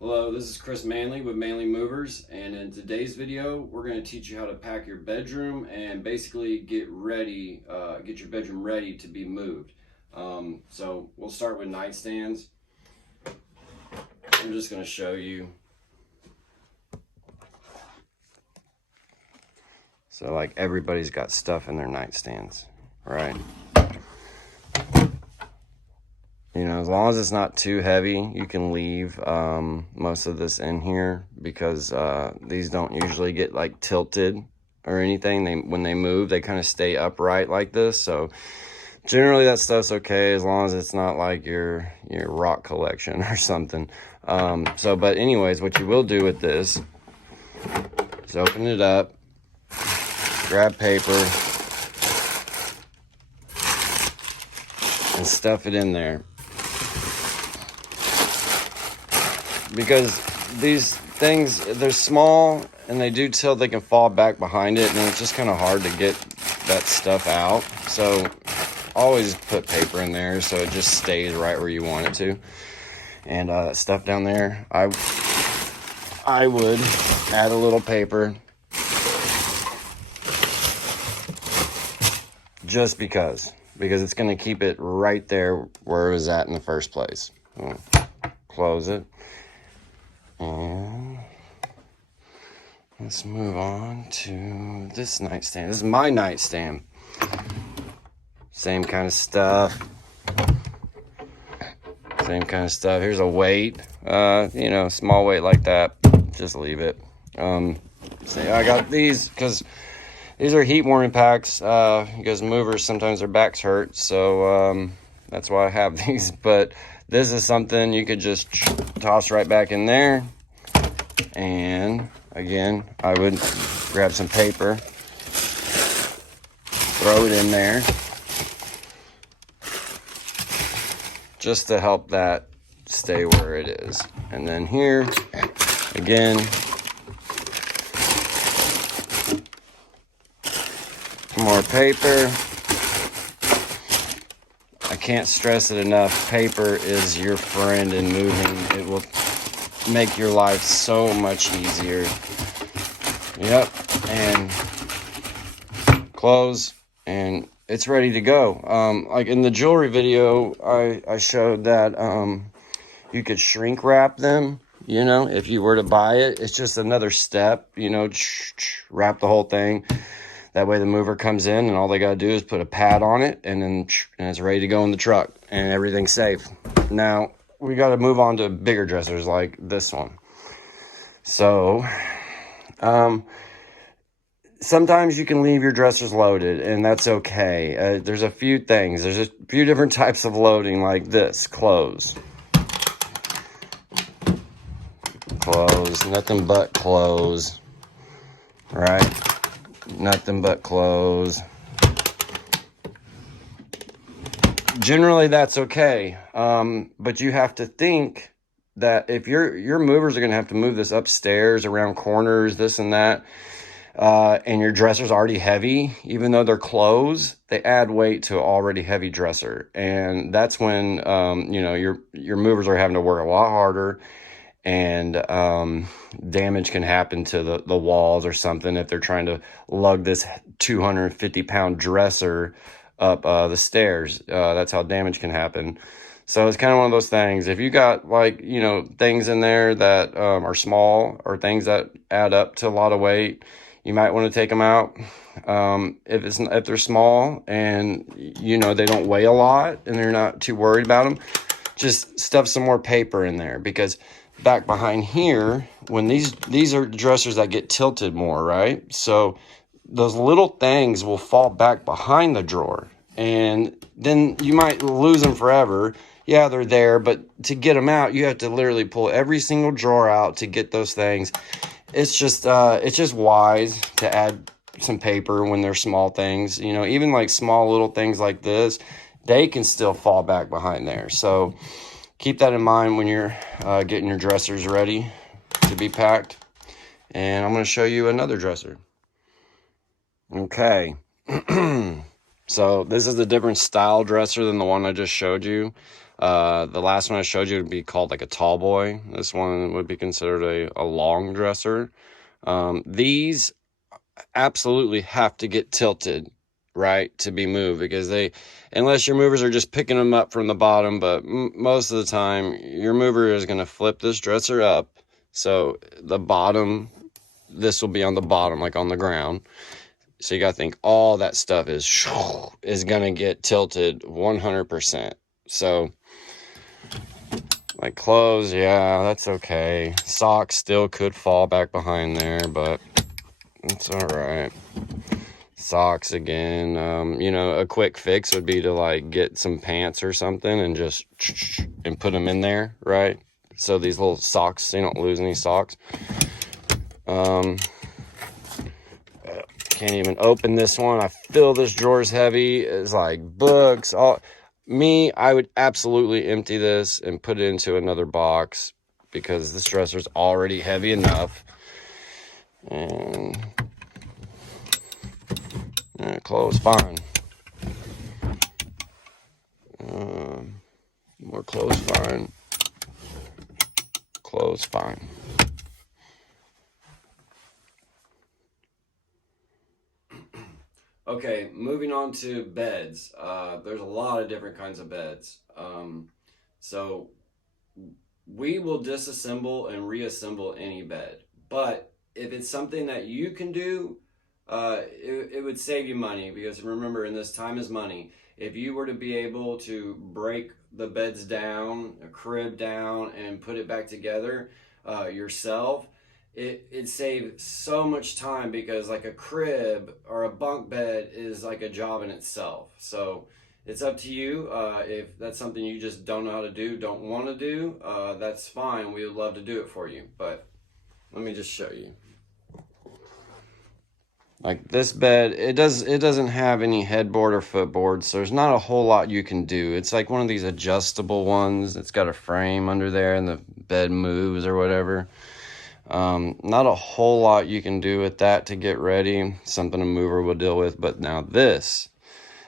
Hello, this is Chris Manley with Manley Movers, and in today's video, we're going to teach you how to pack your bedroom and basically get your bedroom ready to be moved. So we'll start with nightstands. I'm just going to show you. So like everybody's got stuff in their nightstands, right? You know, as long as it's not too heavy, you can leave most of this in here because these don't usually get like tilted or anything. When they move, they kind of stay upright like this. So generally that stuff's okay as long as it's not like your rock collection or something. But anyways, what you will do with this is open it up, grab paper, and stuff it in there. Because these things, they're small and they do tilt, they can fall back behind it, and it's just kind of hard to get that stuff out. So always put paper in there so it just stays right where you want it to. And that stuff down there, I would add a little paper just because it's going to keep it right there where it was at in the first place. Close it. And let's move on to this nightstand. This is my nightstand. Same kind of stuff. Here's a weight. You know, small weight like that. Just leave it. I got these because these are heat warming packs. Because movers, sometimes their backs hurt. So that's why I have these. But this is something you could just toss right back in there. And again, I would grab some paper, throw it in there, just to help that stay where it is. And then here, again, more paper. I can't stress it enough. Paper is your friend in moving. It will make your life so much easier. Yep. And close, and it's ready to go. Like in the jewelry video, I showed that you could shrink wrap them. You know, if you were to buy it, it's just another step. You know, wrap the whole thing. That way the mover comes in and all they got to do is put a pad on it, and then it's ready to go in the truck and everything's safe. Now, we got to move on to bigger dressers like this one. So, sometimes you can leave your dressers loaded, and that's okay. There's a few things. There's a few different types of loading like this. Close. Close. Nothing but close. Right? Nothing but close. Generally, that's okay. But you have to think that if your movers are going to have to move this upstairs, around corners, this and that, and your dresser's already heavy, even though they're closed, they add weight to an already heavy dresser. And that's when, you know, your movers are having to work a lot harder, and damage can happen to the walls or something if they're trying to lug this 250-pound dresser up the stairs. That's how damage can happen. So it's kind of one of those things. If you got, like, you know, things in there that are small, or things that add up to a lot of weight, you might want to take them out. If they're small and, you know, they don't weigh a lot and they're not too worried about them, just stuff some more paper in there. Because back behind here, when these are dressers that get tilted more, right? So those little things will fall back behind the drawer, and then you might lose them forever. Yeah, they're there, but to get them out, you have to literally pull every single drawer out to get those things. It's just wise to add some paper when they're small things. You know, even like small little things like this, they can still fall back behind there. So keep that in mind when you're getting your dressers ready to be packed. And I'm going to show you another dresser. Okay. So this is a different style dresser than the one I just showed you. The last one I showed you would be called like a tall boy. This one would be considered a long dresser. These absolutely have to get tilted, right, to be moved, because unless your movers are just picking them up from the bottom, but most of the time your mover is going to flip this dresser up. So the bottom, this will be on the bottom, like on the ground. So you got to think all that stuff is going to get tilted 100%. So like clothes, yeah, that's okay. Socks still could fall back behind there, but it's all right. Socks again, a quick fix would be to like get some pants or something and just and put them in there, right? So these little socks, you don't lose any socks. Can't even open this one. I feel this drawer's heavy. It's like books. I would absolutely empty this and put it into another box because this dresser's already heavy enough. And clothes, fine. More clothes, fine. Clothes, fine. Okay, moving on to beds. There's a lot of different kinds of beds. So we will disassemble and reassemble any bed. But if it's something that you can do, it would save you money, because remember, in this time is money. If you were to be able to break the beds down, a crib down, and put it back together yourself, it saves so much time, because like a crib or a bunk bed is like a job in itself. So it's up to you. If that's something you just don't know how to do, don't want to do, that's fine. We would love to do it for you. But let me just show you. Like this bed, it doesn't have any headboard or footboard, so there's not a whole lot you can do. It's like one of these adjustable ones. It's got a frame under there and the bed moves or whatever. Not a whole lot you can do with that to get ready. Something a mover will deal with. But now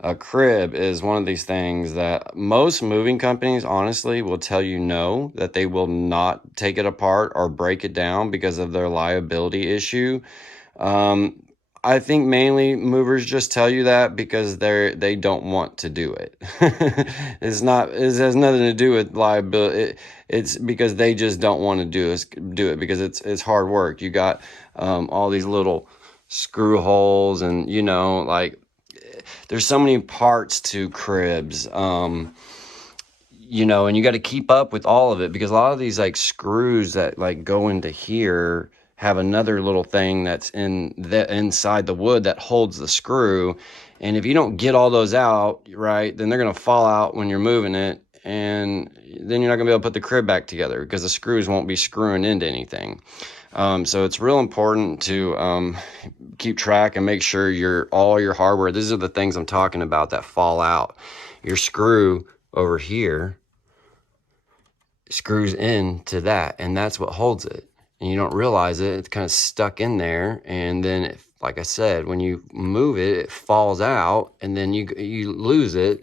a crib is one of these things that most moving companies honestly will tell you no, that they will not take it apart or break it down because of their liability issue. I think mainly movers just tell you that because they don't want to do it. It has nothing to do with liability. It's because they just don't want to do it because it's hard work. You got all these little screw holes, and like there's so many parts to cribs. And you got to keep up with all of it, because a lot of these like screws that like go into here have another little thing that's inside the wood that holds the screw. And if you don't get all those out, right, then they're going to fall out when you're moving it. And then you're not going to be able to put the crib back together because the screws won't be screwing into anything. So it's real important to keep track and make sure all your hardware, these are the things I'm talking about that fall out. Your screw over here screws into that, and that's what holds it. And you don't realize it. It's kind of stuck in there. And then, like I said, when you move it, it falls out, and then you lose it.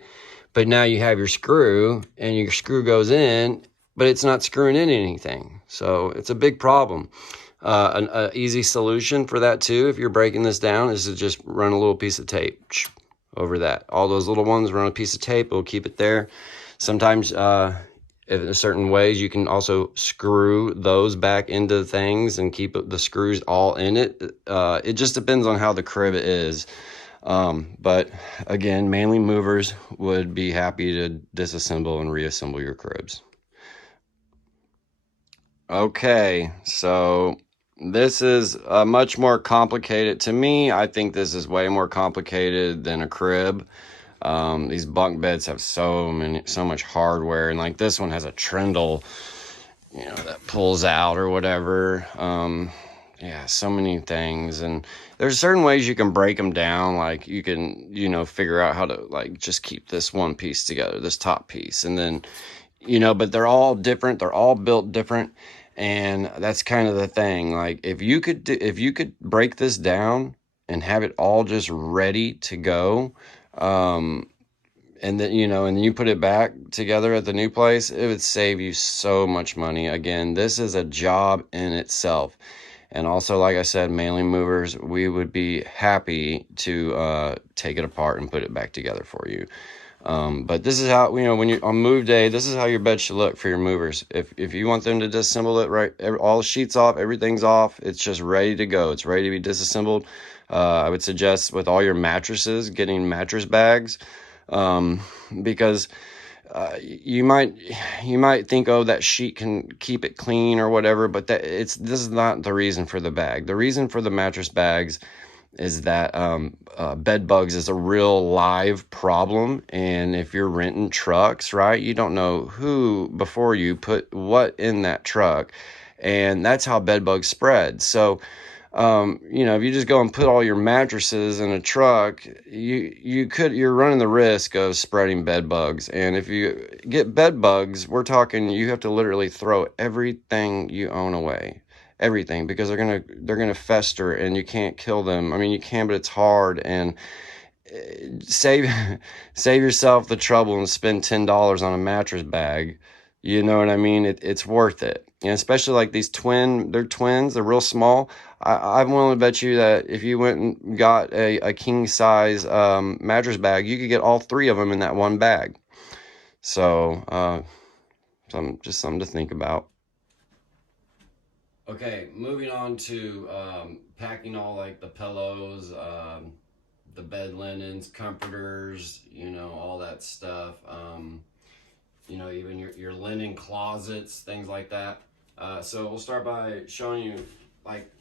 But now you have your screw, and your screw goes in, but it's not screwing in anything. So it's a big problem. An easy solution for that too, if you're breaking this down, is to just run a little piece of tape over that. All those little ones, run a piece of tape. It'll keep it there. Sometimes in certain ways, you can also screw those back into things and keep the screws all in it. It just depends on how the crib is. But again, mainly movers would be happy to disassemble and reassemble your cribs. Okay, so this is much more complicated. To me, I think this is way more complicated than a crib. These bunk beds have so much hardware, and like this one has a trundle, that pulls out or whatever. Yeah, so many things. And there's certain ways you can break them down. Like you can, figure out how to like just keep this one piece together, this top piece. And then, but they're all different. They're all built different. And that's kind of the thing. Like if you could break this down and have it all just ready to go, and then, you know, and you put it back together at the new place, it would save you so much money. Again, this is a job in itself. And also, like I said, mailing movers, we would be happy to take it apart and put it back together for you. But this is how, you know, when you on move day, this is how your bed should look for your movers. If you want them to disassemble it, right, all the sheets off, everything's off, it's just ready to go. It's ready to be disassembled. I would suggest with all your mattresses, getting mattress bags, because you might think, oh, that sheet can keep it clean or whatever, but this is not the reason for the bag. The reason for the mattress bags is that bed bugs is a real live problem, and if you're renting trucks, right, you don't know who before you put what in that truck, and that's how bed bugs spread. So you know, if you just go and put all your mattresses in a truck, you're running the risk of spreading bed bugs. And if you get bed bugs, we're talking you have to literally throw everything you own away, everything, because they're gonna fester, and you can't kill them. I mean, you can, but it's hard. And save save yourself the trouble and spend $10 on a mattress bag. You know what I mean? It's worth it. And especially like they're twins, they're real small. I'm willing to bet you that if you went and got a king size mattress bag, you could get all three of them in that one bag. So just something to think about. Okay, moving on to packing all like the pillows, the bed linens, comforters, you know, all that stuff. You know, even your linen closets, things like that. So we'll start by showing you, like,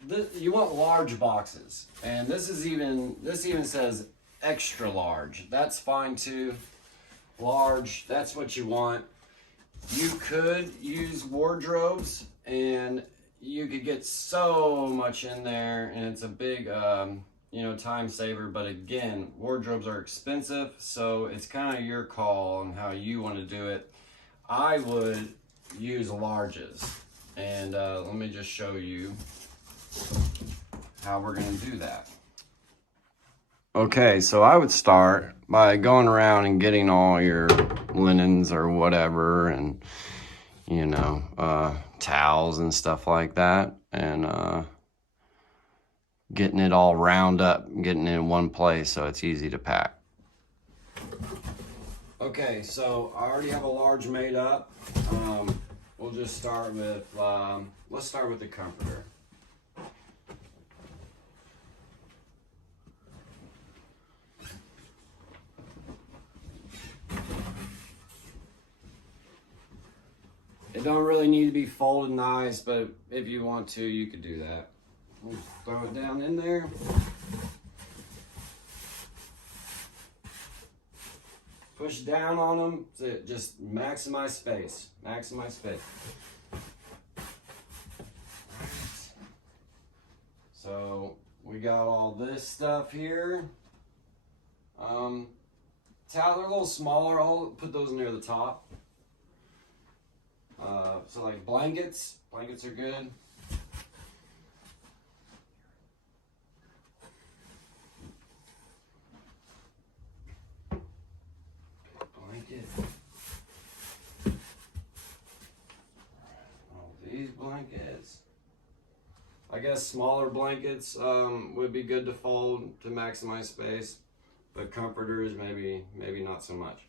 this, you want large boxes, and this even says extra large. That's fine too. Large, that's what you want. You could use wardrobes, and you could get so much in there, and it's a big you know, time saver. But again, wardrobes are expensive, so it's kind of your call on how you want to do it. I would use larges, and let me just show you how we're going to do that. Okay, so I would start by going around and getting all your linens or whatever, and you know, towels and stuff like that, and getting it all round up, getting it in one place so it's easy to pack. Okay, so I already have a large made up. We'll just start with, let's start with the comforter. It don't really need to be folded nice, but if you want to, you could do that. We'll throw it down in there. Push down on them to just maximize space. Maximize space. So we got all this stuff here. Towel, they're a little smaller. I'll put those near the top. So like blankets are good. All these blankets. I guess smaller blankets would be good to fold to maximize space, but comforters maybe not so much.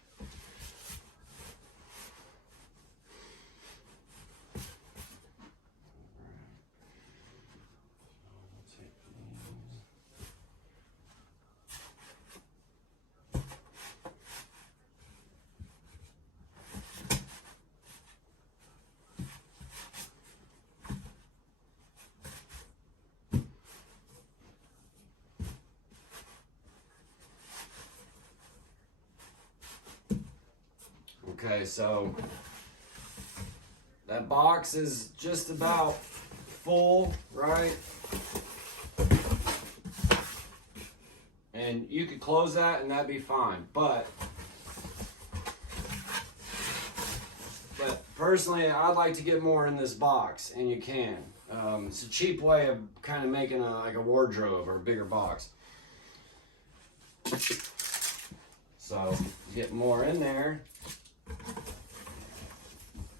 Okay, so that box is just about full, right? And you could close that and that'd be fine. But personally, I'd like to get more in this box, and you can. It's a cheap way of kind of making like a wardrobe or a bigger box. So get more in there,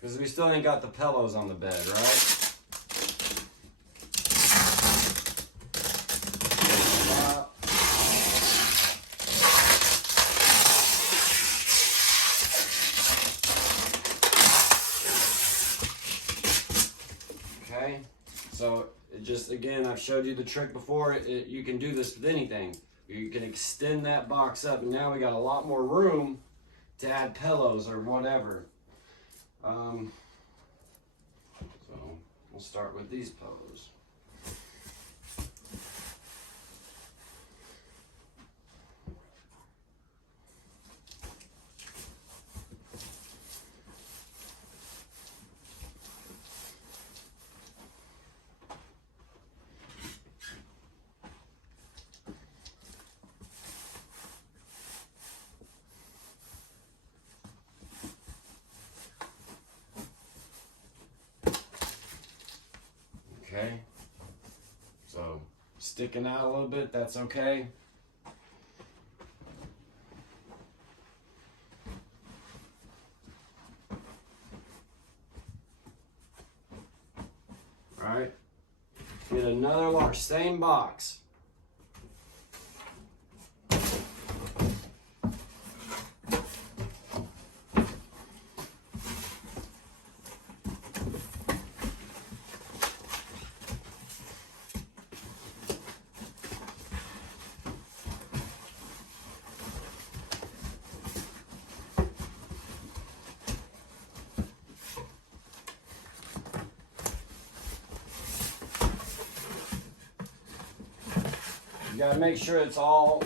because we still ain't got the pillows on the bed, right? Okay, so it just, again, I've showed you the trick before. You can do this with anything. You can extend that box up, and now we got a lot more room to add pillows or whatever. So we'll start with these pillows. Okay, so sticking out a little bit, that's okay. All right, get another large, same box. You gotta make sure it's all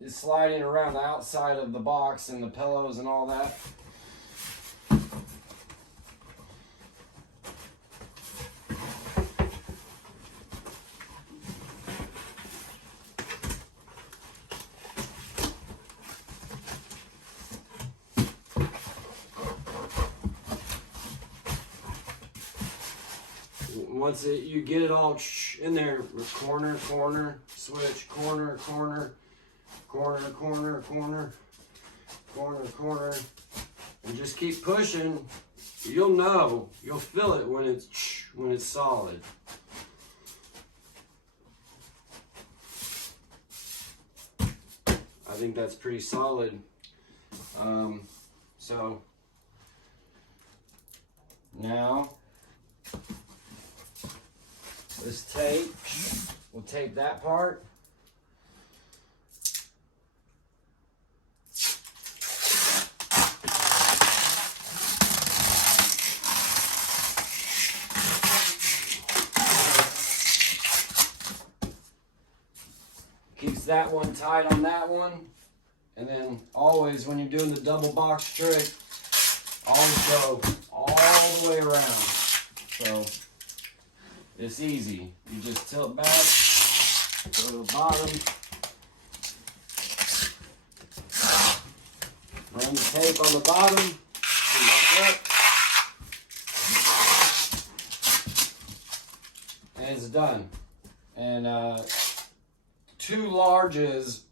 is sliding around the outside of the box and the pillows and all that. Once you get it all in there, corner, corner, switch, corner, corner, corner, corner, corner, corner, corner, and just keep pushing. You'll know, you'll feel it when it's solid. I think that's pretty solid. So now this tape, we'll tape that part. Keeps that one tight on that one. And then always, when you're doing the double box trick, always go all the way around. So it's easy. You just tilt back, go to the bottom, run the tape on the bottom, come back up, and it's done. And 2 larges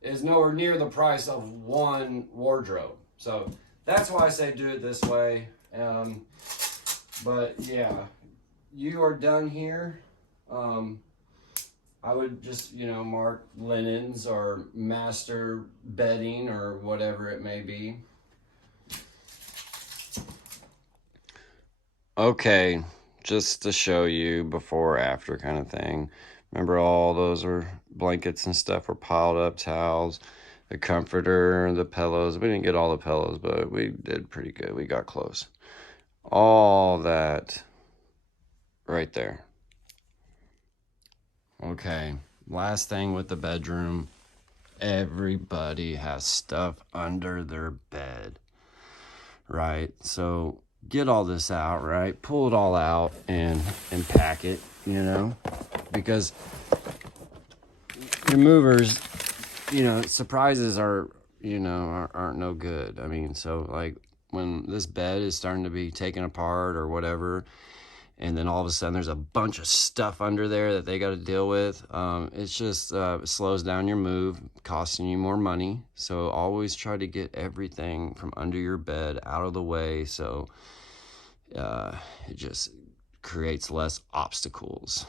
is nowhere near the price of 1 wardrobe. So that's why I say do it this way. But yeah, you are done here. I would just, mark linens or master bedding or whatever it may be. Okay, just to show you before after kind of thing. Remember, all those are blankets and stuff were piled up, towels, the comforter, the pillows. We didn't get all the pillows, but we did pretty good. We got close. All that right there. Okay, last thing with the bedroom. Everybody has stuff under their bed, right? So get all this out, right? Pull it all out and pack it, because your movers, surprises are, aren't no good. I mean, so like when this bed is starting to be taken apart or whatever, and then all of a sudden there's a bunch of stuff under there that they got to deal with. It's just it slows down your move, costing you more money. So always try to get everything from under your bed out of the way, so it just creates less obstacles.